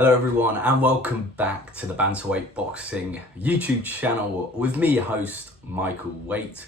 Hello everyone and welcome back to the Bantamweight Boxing YouTube channel with me, your host Michael Whyte.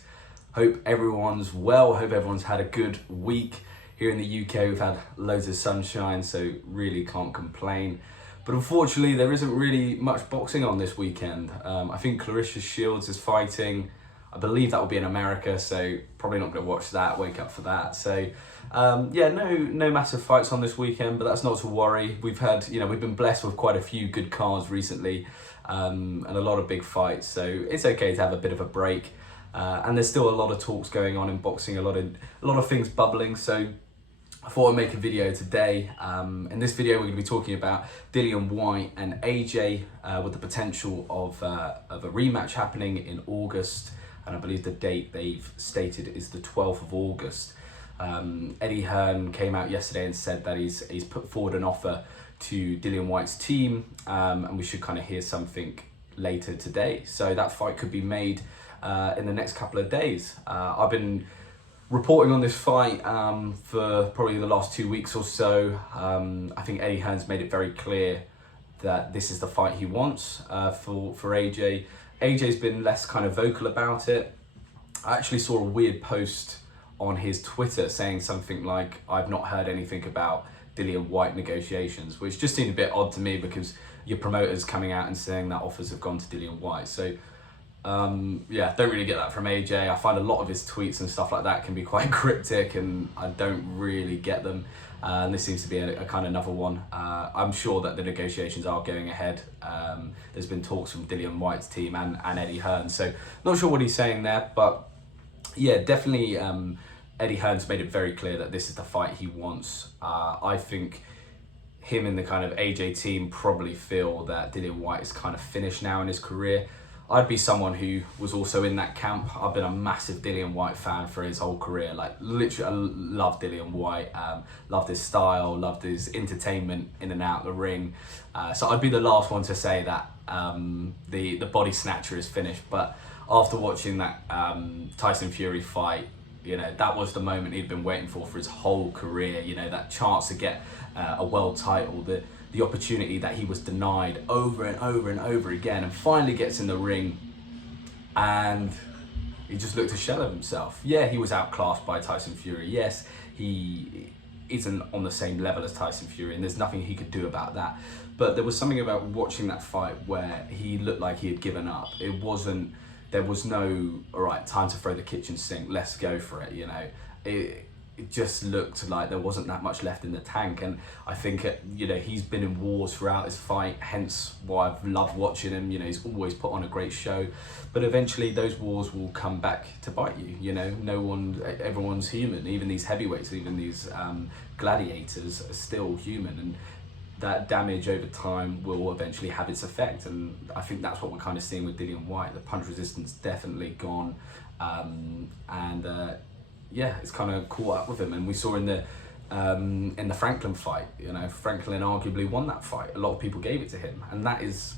Hope everyone's well, hope everyone's had a good week. Here in the UK we've had loads of sunshine, so really can't complain. But unfortunately there isn't really much boxing on this weekend. I think Clarissa Shields is fighting. I believe that will be in America, so probably not going to watch that, wake up for that. So no massive fights on this weekend, but that's not to worry. We've been blessed with quite a few good cards recently, and a lot of big fights, so it's okay to have a bit of a break. And there's still a lot of talks going on in boxing, a lot of things bubbling, so I thought I'd make a video today. In this video we're going to be talking about Dillian Whyte and AJ with the potential of a rematch happening in August. And I believe the date they've stated is the 12th of August. Eddie Hearn came out yesterday and said that he's put forward an offer to Dillian Whyte's team, and we should kind of hear something later today. So that fight could be made in the next couple of days. I've been reporting on this fight for probably the last 2 weeks or so. I think Eddie Hearn's made it very clear that this is the fight he wants for AJ. AJ's been less kind of vocal about it. I actually saw a weird post on his Twitter saying something like, "I've not heard anything about Dillian Whyte negotiations," which just seemed a bit odd to me because your promoter's coming out and saying that offers have gone to Dillian Whyte. So don't really get that from AJ. I find a lot of his tweets and stuff like that can be quite cryptic and I don't really get them. And this seems to be a kind of another one. I'm sure that the negotiations are going ahead. There's been talks from Dillian Whyte's team and Eddie Hearn, so not sure what he's saying there, but yeah, definitely Eddie Hearn's made it very clear that this is the fight he wants. I think him and the kind of AJ team probably feel that Dillian Whyte is kind of finished now in his career. I'd be someone who was also in that camp. I've been a massive Dillian Whyte fan for his whole career. Like literally, I love Dillian Whyte, loved his style, loved his entertainment in and out of the ring. So I'd be the last one to say that the body snatcher is finished. But after watching that Tyson Fury fight, that was the moment he'd been waiting for his whole career. That chance to get a world title, the opportunity that he was denied over and over and over again, and finally gets in the ring and he just looked a shell of himself. Yeah, he was outclassed by Tyson Fury. Yes, he isn't on the same level as Tyson Fury and there's nothing he could do about that. But there was something about watching that fight where he looked like he had given up. There was no, all right, time to throw the kitchen sink, let's go for it, It just looked like there wasn't that much left in the tank, and I think he's been in wars throughout his fight, hence why I've loved watching him. He's always put on a great show, but eventually those wars will come back to bite you. Everyone's human, even these heavyweights, even these gladiators are still human, and that damage over time will eventually have its effect. And I think that's what we're kind of seeing with Dillian Whyte. The punch resistance definitely gone, it's kind of caught up with him. And we saw in the Franklin fight, Franklin arguably won that fight. A lot of people gave it to him, and that is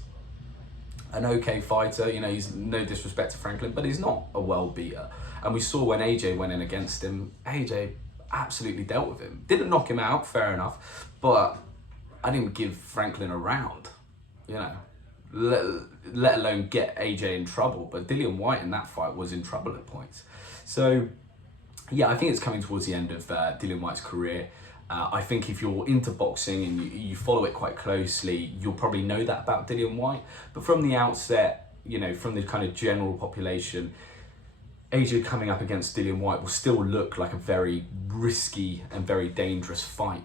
an okay fighter. He's no disrespect to Franklin, but he's not a world beater. And we saw when AJ went in against him, AJ absolutely dealt with him. Didn't knock him out, fair enough, but I didn't give Franklin a round, let alone get AJ in trouble. But Dillian Whyte in that fight was in trouble at points. So yeah, I think it's coming towards the end of Dillian Whyte's career. I think if you're into boxing and you follow it quite closely, you'll probably know that about Dillian Whyte. But from the outset, from the kind of general population, AJ coming up against Dillian Whyte will still look like a very risky and very dangerous fight.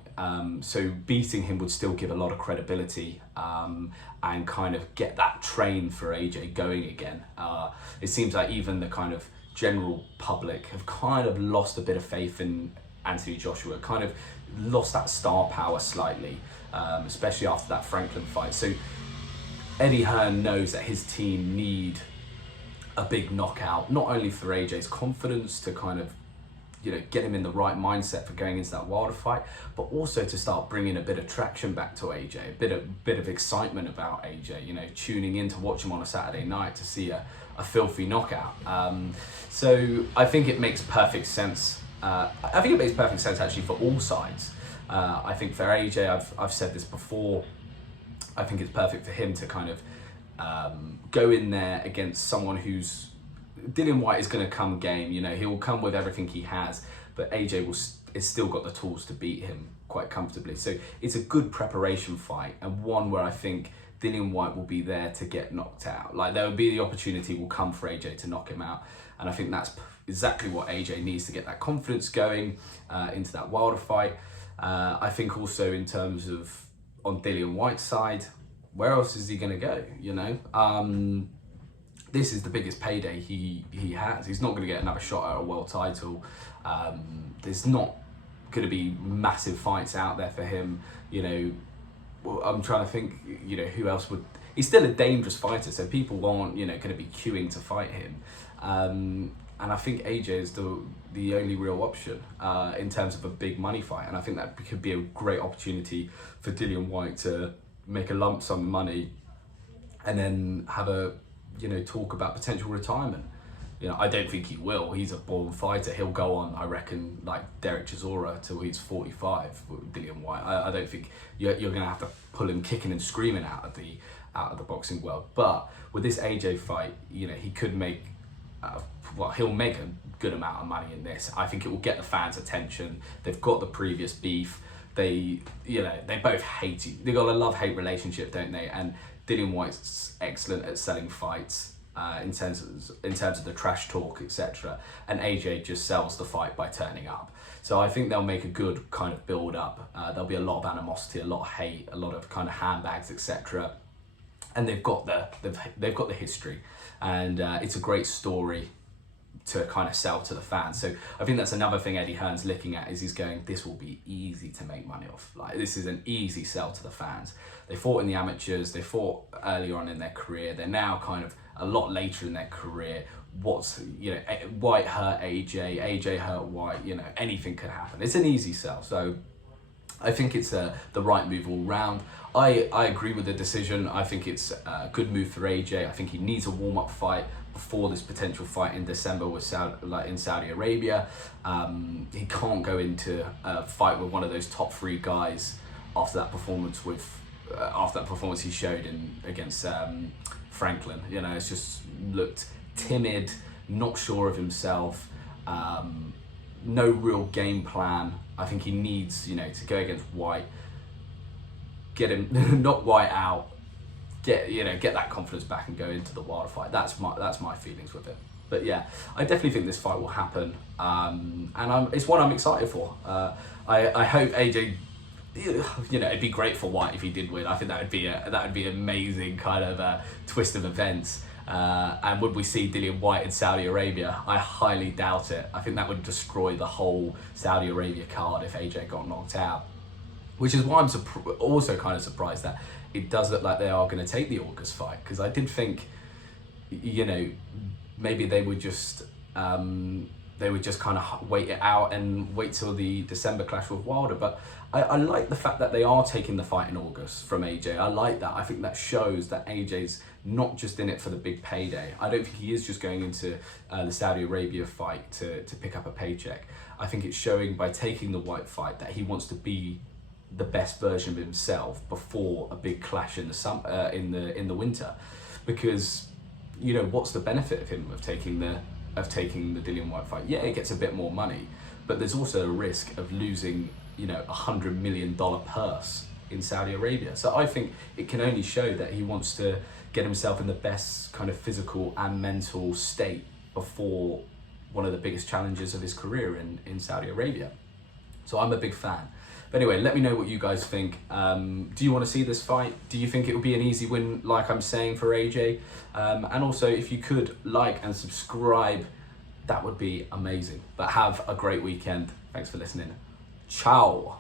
So beating him would still give a lot of credibility and kind of get that train for AJ going again. It seems like even the kind of general public have kind of lost a bit of faith in Anthony Joshua, kind of lost that star power slightly, especially after that Franklin fight. So Eddie Hearn knows that his team need a big knockout, not only for AJ's confidence to kind of get him in the right mindset for going into that Wilder fight, but also to start bringing a bit of traction back to AJ, a bit of excitement about AJ, tuning in to watch him on a Saturday night to see a filthy knockout. So I think it makes perfect sense. I think it makes perfect sense actually for all sides. I think for AJ, I've said this before, I think it's perfect for him to kind of go in there against someone who's... Dillian Whyte is going to come game, you know, he will come with everything he has, but AJ has still got the tools to beat him quite comfortably. So it's a good preparation fight, and one where I think Dillian Whyte will be there to get knocked out. Like, there will be the opportunity will come for AJ to knock him out, and I think that's exactly what AJ needs to get that confidence going into that Wilder fight. I think also in terms of on Dillian Whyte's side, where else is he going to go, you know? This is the biggest payday he has. He's not going to get another shot at a world title. There's not going to be massive fights out there for him, you know. Well, I'm trying to think, you know, who else would... He's still a dangerous fighter, so people aren't, you know, going to be queuing to fight him. And I think AJ is the only real option in terms of a big money fight. And I think that could be a great opportunity for Dillian Whyte to make a lump sum of money and then have a, you know, talk about potential retirement. You know, I don't think he will. He's a born fighter. He'll go on, I reckon, like Derek Chisora till he's 45 with Dillian Whyte. I don't think you're going to have to pull him kicking and screaming out of the boxing world. But with this AJ fight, you know, he could make, well, he'll make a good amount of money in this. I think it will get the fans' attention. They've got the previous beef. They, you know, they both hate you. They've got a love-hate relationship, don't they? And Dillian Whyte's excellent at selling fights in terms of the trash talk, etc. And AJ just sells the fight by turning up. So I think they'll make a good kind of build up. There'll be a lot of animosity, a lot of hate, a lot of kind of handbags, etc. And they've got the history, and it's a great story to kind of sell to the fans. So I think that's another thing Eddie Hearn's looking at, is he's going, this will be easy to make money off. Like, this is an easy sell to the fans. They fought in the amateurs, they fought earlier on in their career, they're now kind of a lot later in their career. What's, you know, Whyte hurt AJ, AJ hurt Whyte, you know, anything could happen. It's an easy sell. So I think it's the right move all round. I agree with the decision. I think it's a good move for AJ. I think he needs a warm-up fight before this potential fight in December with in Saudi Arabia. He can't go into a fight with one of those top 3 guys after that performance he showed against Franklin. You know, it's just looked timid, not sure of himself, no real game plan. I think he needs, you know, to go against Whyte, get him, knock Whyte out, get that confidence back and go into the Wilder fight. That's my feelings with it. But yeah, I definitely think this fight will happen, and it's one I'm excited for. I hope AJ, you know, it'd be great for Whyte if he did win. I think that would be an amazing kind of twist of events. And would we see Dillian Whyte in Saudi Arabia? I highly doubt it. I think that would destroy the whole Saudi Arabia card if AJ got knocked out. Which is why I'm also kind of surprised that it does look like they are going to take the August fight, because I did think, you know, maybe they would just kind of wait it out and wait till the December clash with Wilder. But I like the fact that they are taking the fight in August from AJ. I like that. I think that shows that AJ's not just in it for the big payday. I don't think he is just going into the Saudi Arabia fight to pick up a paycheck. I think it's showing by taking the Whyte fight that he wants to be the best version of himself before a big clash in the winter, because, you know, what's the benefit of him of taking the Dillian Whyte fight? Yeah, it gets a bit more money, but there's also a risk of losing, you know, $100 million purse in Saudi Arabia. So I think it can only show that he wants to get himself in the best kind of physical and mental state before one of the biggest challenges of his career in Saudi Arabia. So I'm a big fan. But anyway, let me know what you guys think. Do you want to see this fight? Do you think it will be an easy win, like I'm saying, for AJ? And also, if you could like and subscribe, that would be amazing. But have a great weekend. Thanks for listening. Ciao.